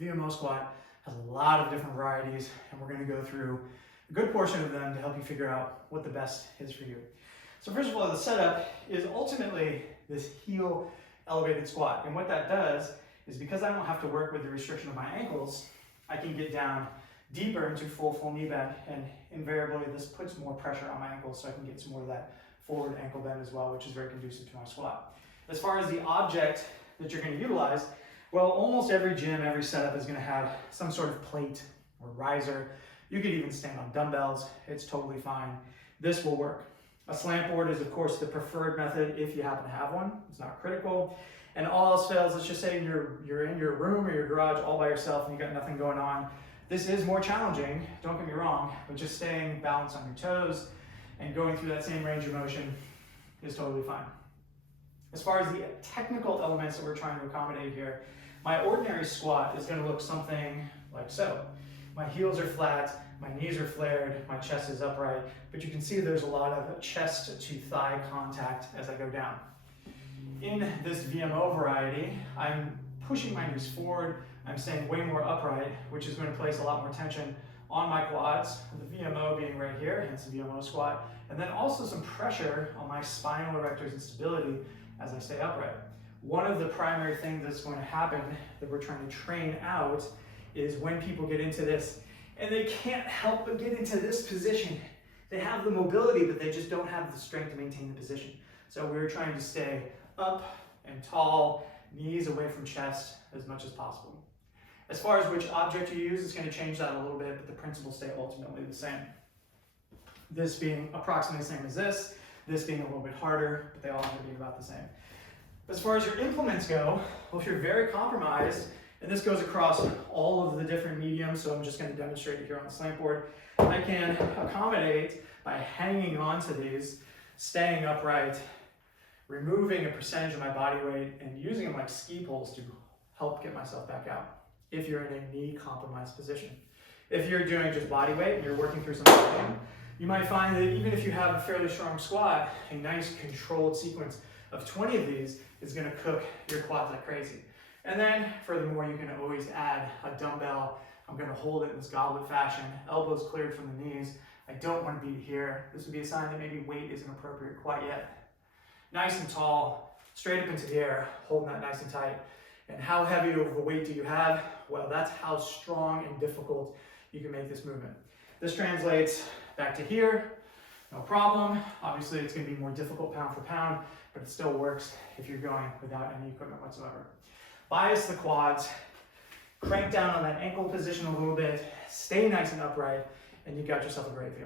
VMO Squat has a lot of different varieties, and we're going to go through a good portion of them to help you figure out what the best is for you. So first of all, the setup is ultimately this heel elevated squat. And what that does is, because I don't have to work with the restriction of my ankles, I can get down deeper into full knee bend, and invariably this puts more pressure on my ankles, so I can get some more of that forward ankle bend as well, which is very conducive to my squat. As far as the object that you're going to utilize, well, almost every gym, every setup is going to have some sort of plate or riser. You could even stand on dumbbells. It's totally fine. This will work. A slant board is, of course, the preferred method if you happen to have one. It's not critical. And all else fails, let's just say you're in your room or your garage all by yourself and you got nothing going on. This is more challenging, don't get me wrong, but just staying balanced on your toes and going through that same range of motion is totally fine. As far as the technical elements that we're trying to accommodate here, my ordinary squat is going to look something like so. My heels are flat, my knees are flared, my chest is upright, but you can see there's a lot of chest to thigh contact as I go down. In this VMO variety, I'm pushing my knees forward, I'm staying way more upright, which is going to place a lot more tension on my quads, the VMO being right here, hence the VMO squat, and then also some pressure on my spinal erectors and stability as I stay upright. One of the primary things that's going to happen that we're trying to train out is when people get into this and they can't help but get into this position. They have the mobility, but they just don't have the strength to maintain the position. So we're trying to stay up and tall, knees away from chest as much as possible. As far as which object you use, it's going to change that a little bit, but the principles stay ultimately the same. This being approximately the same as this being a little bit harder, but they all have to be about the same. As far as your implements go, well, if you're very compromised, and this goes across all of the different mediums, so I'm just going to demonstrate it here on the slant board, I can accommodate by hanging on to these, staying upright, removing a percentage of my body weight, and using them like ski poles to help get myself back out if you're in a knee compromised position. If you're doing just body weight and you're working through something, you might find that even if you have a fairly strong squat, a nice controlled sequence of 20 of these is going to cook your quads like crazy. And then furthermore, you can always add a dumbbell. I'm going to hold it in this goblet fashion, elbows cleared from the knees. I don't want to be here. This would be a sign that maybe weight isn't appropriate quite yet. Nice and tall, straight up into the air, holding that nice and tight. And how heavy of a weight do you have? Well, that's how strong and difficult you can make this movement. This translates back to here, no problem. Obviously, it's going to be more difficult pound for pound, but it still works if you're going without any equipment whatsoever. Bias the quads, crank down on that ankle position a little bit, stay nice and upright, and you've got yourself a great